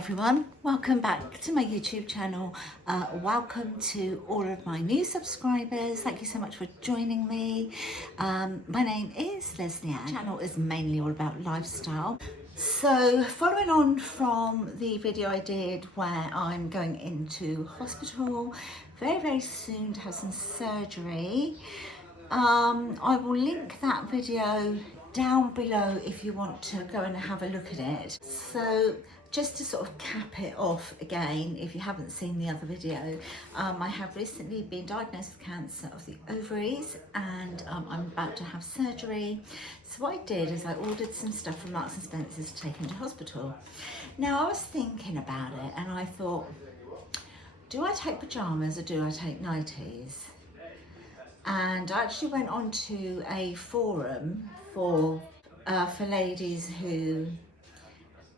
everyone, welcome back to my YouTube channel. Welcome to all of my new subscribers. Thank you so much for joining me. My name is Lesleyanne. The channel is mainly all about lifestyle. So following on from the video I did where I'm going into hospital very soon to have some surgery, I will link that video down below if you want to go and have a look at it. So just to sort of cap it off again, if you haven't seen the other video, I have recently been diagnosed with cancer of the ovaries, and I'm about to have surgery. So what I did is I ordered some stuff from Marks and Spencer's to take into hospital. Now I was thinking about it and I thought, do I take pyjamas or do I take nighties? And I actually went onto a forum for ladies who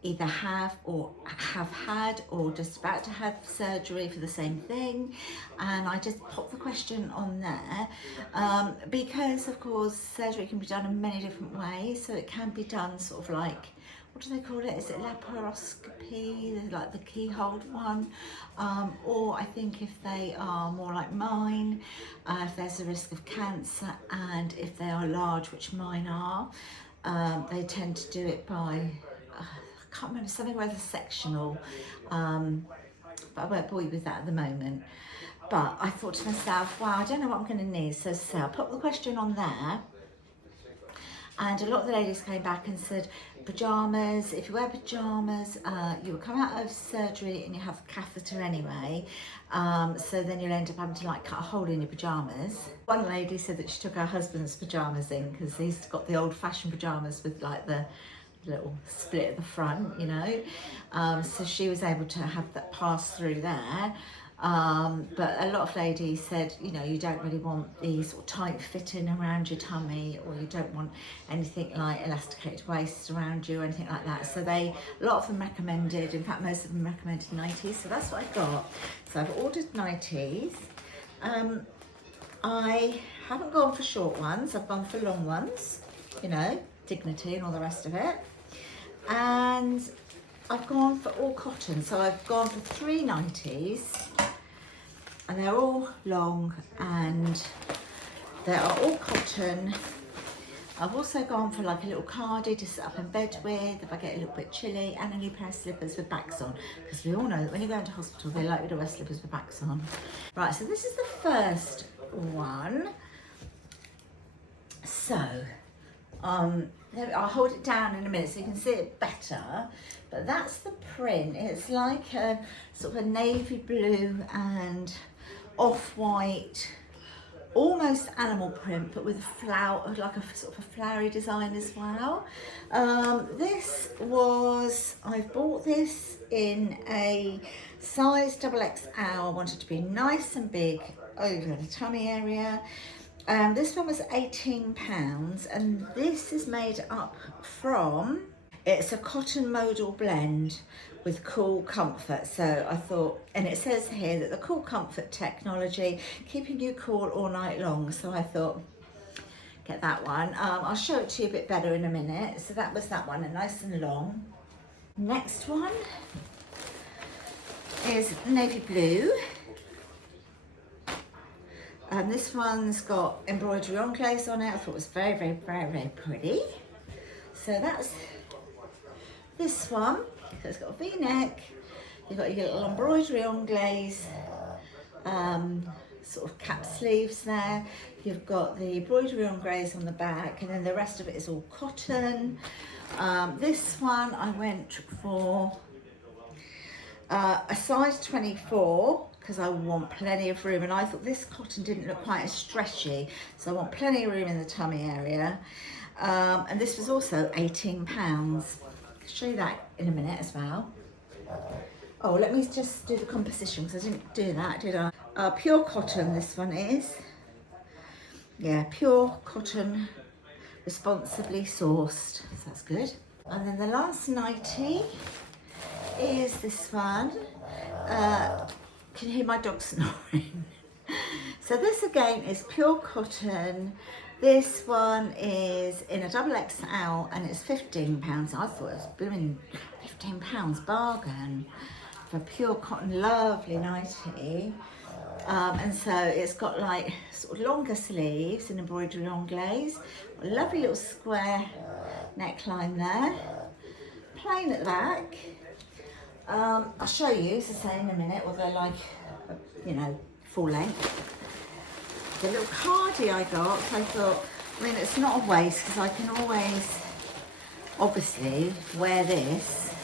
either have had or just about to have surgery for the same thing, and I just popped the question on there because of course surgery can be done in many different ways. So it can be done sort of like, what do they call it? Is it laparoscopy, like the keyhole one? Or I think if they are more like mine, if there's a risk of cancer, and if they are large, which mine are, they tend to do it by, I can't remember, something with a sectional, but I won't bore you with that at the moment. But I thought to myself, wow, I don't know what I'm going to need. So I put the question on there, and a lot of the ladies came back and said, pyjamas, if you wear pyjamas, you will come out of surgery and you have a catheter anyway, so then you'll end up having to like cut a hole in your pyjamas. One lady said that she took her husband's pyjamas in because he's got the old-fashioned pyjamas with like the little split at the front, you know, so she was able to have that pass through there. But a lot of ladies said, you know, you don't really want these sort of tight fitting around your tummy, or you don't want anything like elasticated waist around you or anything like that. So a lot of them recommended, in fact most of them recommended nighties, so that's what I got. So I've ordered nighties. I haven't gone for short ones, I've gone for long ones, you know, dignity and all the rest of it. And I've gone for all cotton, so I've gone for 3 nighties, and they're all long and they are all cotton. I've also gone for like a little cardi to sit up in bed with if I get a little bit chilly, and a new pair of slippers with backs on, because we all know that when you go into hospital they like you to wear slippers with backs on. Right, so this is the first one. So I'll hold it down in a minute so you can see it better, but that's the print. It's like a sort of a navy blue and off-white, almost animal print, but with a flower, like a sort of a flowery design as well. I bought this in a size XXL. I wanted to be nice and big over the tummy area. This one was £18, and this is made up from, it's a cotton modal blend with cool comfort. So I thought, and it says here that the cool comfort technology, keeping you cool all night long. So I thought, get that one. I'll show it to you a bit better in a minute. So that was that one, and nice and long. Next one is navy blue. And this one's got embroidery on glaze on it. I thought it was very pretty. So that's this one. So it's got a V-neck. You've got your little embroidery on glaze, sort of cap sleeves there. You've got the embroidery on glaze on the back, and then the rest of it is all cotton. This one I went for a size 24. Because I want plenty of room, and I thought this cotton didn't look quite as stretchy, so I want plenty of room in the tummy area. And this was also £18. I'll show you that in a minute as well. Oh, let me just do the composition, because I didn't do that, did I? Pure cotton, this one is. Yeah, pure cotton, responsibly sourced, so that's good. And then the last nightie is this one. Can you hear my dog snoring? So this again is pure cotton, This one is in a double XL and it's £15. I thought it was blooming £15 bargain for a pure cotton, lovely nightie. And so it's got like sort of longer sleeves and embroidery on glaze. A lovely little square neckline there. Plain at the back. I'll show you, as I say, in a minute, what they're like, you know, full length. The little cardie I got, I thought, I mean, it's not a waste because I can always, obviously, wear this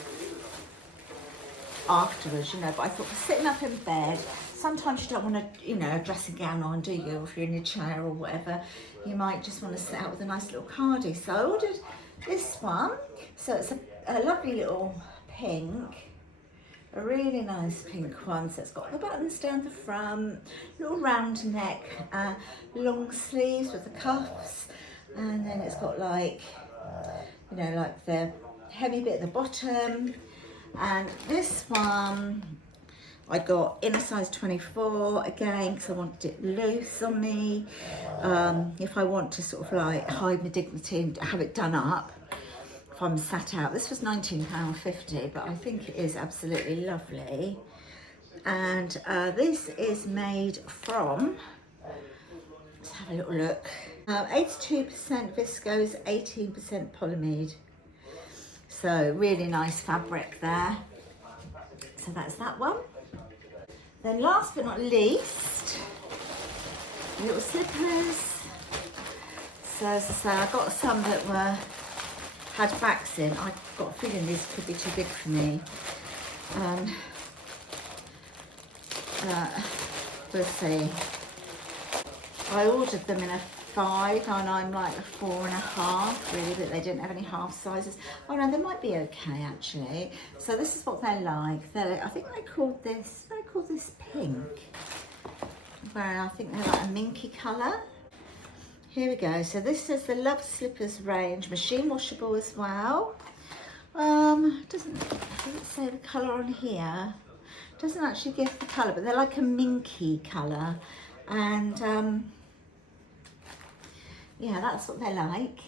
afterwards, you know, but I thought for sitting up in bed, sometimes you don't want to, you know, a dressing gown on, do you? If you're in a chair or whatever, you might just want to sit out with a nice little cardie. So I ordered this one. So it's a lovely little pink. A really nice pink one, so it's got the buttons down the front, little round neck, long sleeves with the cuffs, and then it's got like, you know, like the heavy bit at the bottom. And this one I got in a size 24 again because I wanted it loose on me. If I want to sort of like hide my dignity and have it done up. I'm sat out. This was £19.50, but I think it is absolutely lovely. And this is made from, let's have a little look, 82% viscose, 18% polyamide. So really nice fabric there. So that's that one. Then last but not least, little slippers. So as I say, I got some that had backs in. I got a feeling these could be too big for me. We'll see. I ordered them in a 5 and I'm like a 4.5 really, but they didn't have any half sizes. Oh no, they might be okay actually. So this is what they're like. I think they called this pink. Where I think they're like a minky colour. Here we go. So this is the Love Slippers range, machine washable as well. Doesn't say the colour on here. Doesn't actually give the colour, but they're like a minky colour. And yeah, that's what they're like.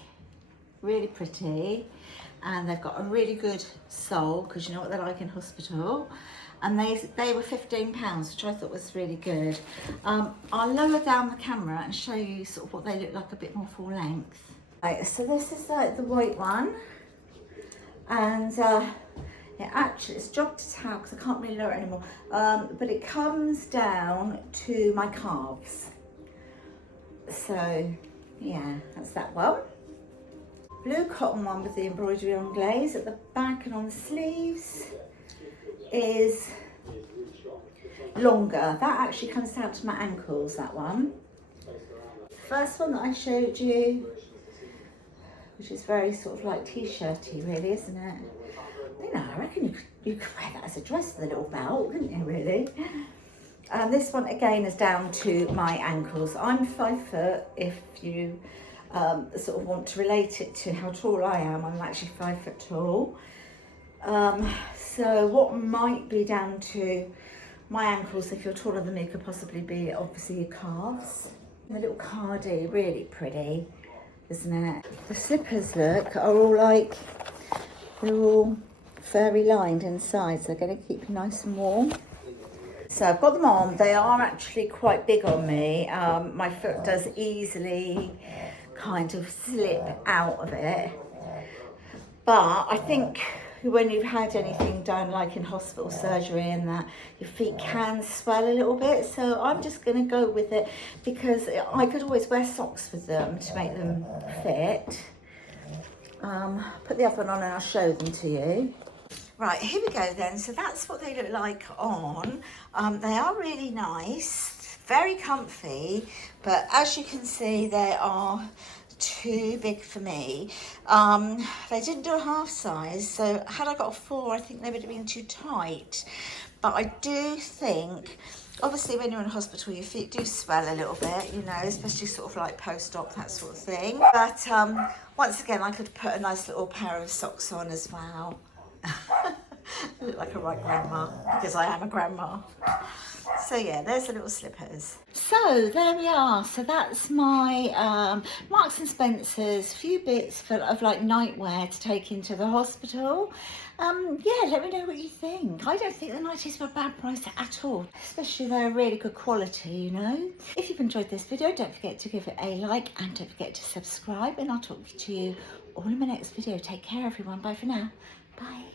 Really pretty. And they've got a really good sole, because you know what they're like in hospital. And they were £15, which I thought was really good. I'll lower down the camera and show you sort of what they look like a bit more full length. Right, so this is like the white one. And it's jogged to towel because I can't really lower it anymore. But it comes down to my calves. So yeah, that's that one. Blue cotton one with the embroidery on glaze at the back and on the sleeves is longer. That actually comes down to my ankles, that one. First one that I showed you, which is very sort of like t-shirty really, isn't it? You know, I reckon you could wear that as a dress with a little belt, couldn't you really? This one again is down to my ankles. I'm 5 foot. If you sort of want to relate it to how tall I am, I'm actually 5 foot tall. So what might be down to my ankles, if you're taller than me, could possibly be obviously your calves. And the little cardie, really pretty, isn't it? The slippers look are all like, they're all furry lined inside, so they're going to keep you nice and warm. So I've got them on. They are actually quite big on me. My foot does easily kind of slip out of it. But I think when you've had anything done, like in hospital surgery and that, your feet can swell a little bit. So I'm just going to go with it because I could always wear socks with them to make them fit. Put the other one on and I'll show them to you. Right, here we go then. So that's what they look like on. They are really nice, very comfy, but as you can see, they are too big for me. They didn't do a half size, so had I got a 4, I think they would have been too tight. But I do think, obviously when you're in hospital, your feet do swell a little bit, you know, especially sort of like post-op, that sort of thing. But once again, I could put a nice little pair of socks on as well. I look like a right grandma because I am a grandma. So yeah, there's the little slippers. So there we are. So that's my Marks and Spencer's few bits of like nightwear to take into the hospital. Yeah, let me know what you think. I don't think the nighties were a bad price at all, especially they're really good quality, you know. If you've enjoyed this video, don't forget to give it a like and don't forget to subscribe, and I'll talk to you all in my next video. Take care everyone. Bye for now. Bye.